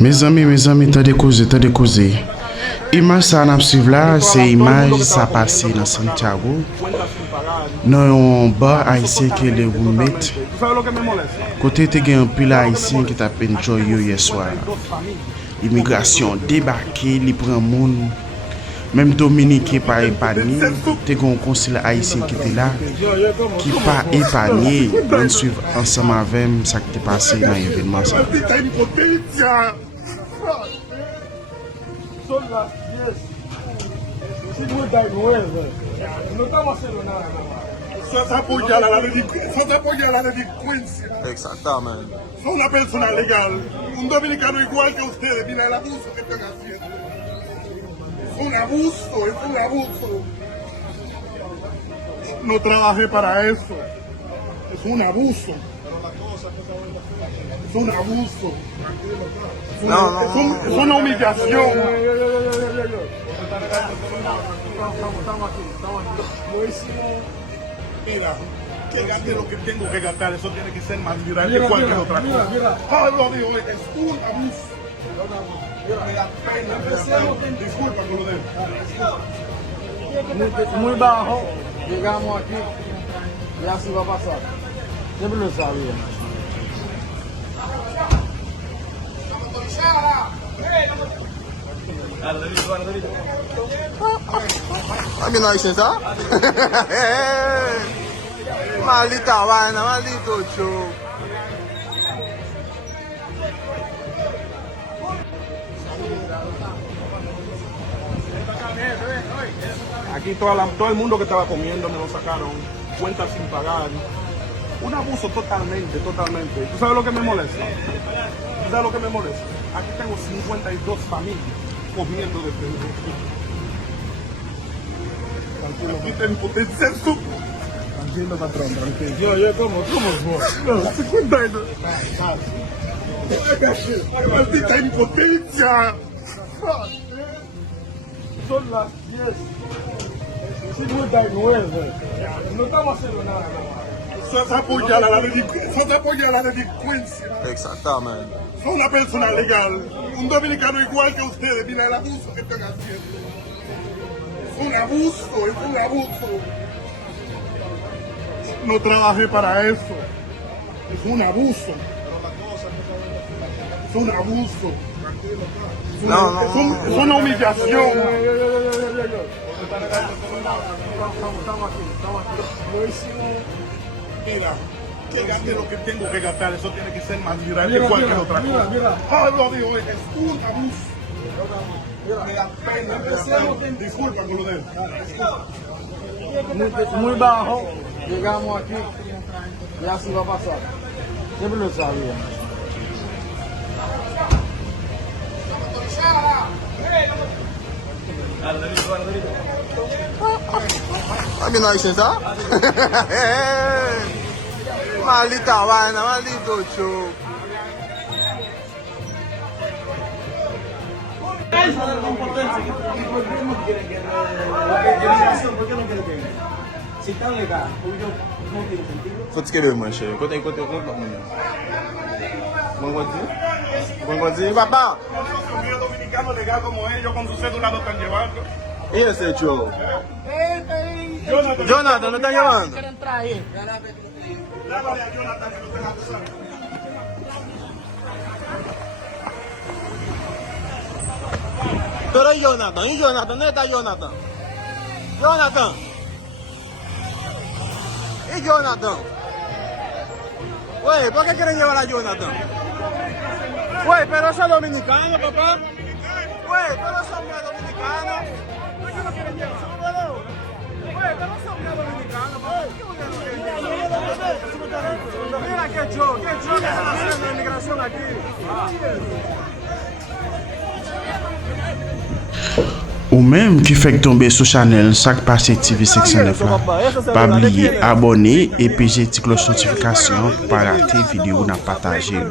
Mes amis, t'as décausé. Image ça n'a suivi là, c'est image ça passé dans Santiago. Dans un bar haïtien qui est le roommate. Côté t'es un pile haïtien qui t'a enjoy hier soir. Immigration débarqué, li prend monde. Même Dominique pas épargné, t'es un conseil haïtien qui était là, qui pas épargné. On suit ensemble avec ça qui est passé dans l'événement. Son las 10. Si no da 9. No estamos haciendo nada. Eso es apoyar a la delincuencia. Exactamente. Son una persona legal. Un dominicano igual que ustedes. Mira el abuso que están haciendo. Es un abuso. No trabajé para eso. Es un abuso. Es un abuso. Es una humillación. Estamos aquí. Lo hicimos. Mira, que gaste lo que tengo que gastar. Eso tiene que ser más liberal que cualquier otra cosa. Lo digo, es un abuso. Me da pena. Disculpa que lo dejo. Muy bajo, llegamos aquí y así va a pasar. Siempre lo sabía. ¿A mí no hay sensa? Maldita vaina, maldito show. Aquí todo el mundo que estaba comiendo me lo sacaron, cuentas sin pagar. Un abuso totalmente. ¿Tú sabes lo que me molesta? Aquí tengo 52 familias comiendo de frente. Tranquilo. Aquí te impotencia su... Tranquilo, patrón, tranquilo. Yo, ¿cómo vos? No, 52. Maldita impotencia. Son las 10. Si no da 9. No estamos haciendo nada. Eso es apoyar a la delincuencia. Exactamente. Son una persona legal. Un dominicano igual que ustedes. Mira el abuso que están haciendo. Es un abuso. No trabajé para eso. Es un abuso. Es una humillación. Estamos aquí. Lo hicimos. Mira, que gaste lo que tengo que gastar. Eso tiene que ser más liberal que cualquier otra cosa. Lo digo, es un abuso. Me da pena. Disculpa que lo dejo. Muy bajo, llegamos aquí y así va a pasar. Siempre lo sabía. ¿A mí no hay sensa? Maldita vaina, maldito show. ¿Por qué no quiere que si está legal, no tiene sentido? Faut escrever, mon cher. Écoute, Buen papá. Un dominicano legal como ellos con su cédula lo están llevando. ¿Y ese show? Jonathan, ¿no están llevando? Llámale a Jonathan que lo tenga acusado. Pero ¿y Jonathan? ¿Dónde está Jonathan? ¿Y Jonathan? Güey, ¿por qué quieren llevar a Jonathan? Güey, pero eso es dominicano, papá. Güey, pero eso es dominicano. ¿Por qué lo quieren llevar? Güey, pero eso es dominicano, papá. Mira qué show que están haciendo de inmigración aquí. Ou même qui fait tomber sur Chanel chaque passé TV 609 là. Pas oublier abonner et puis j'ai cloche notification pour pas rater vidéo n'a partagé.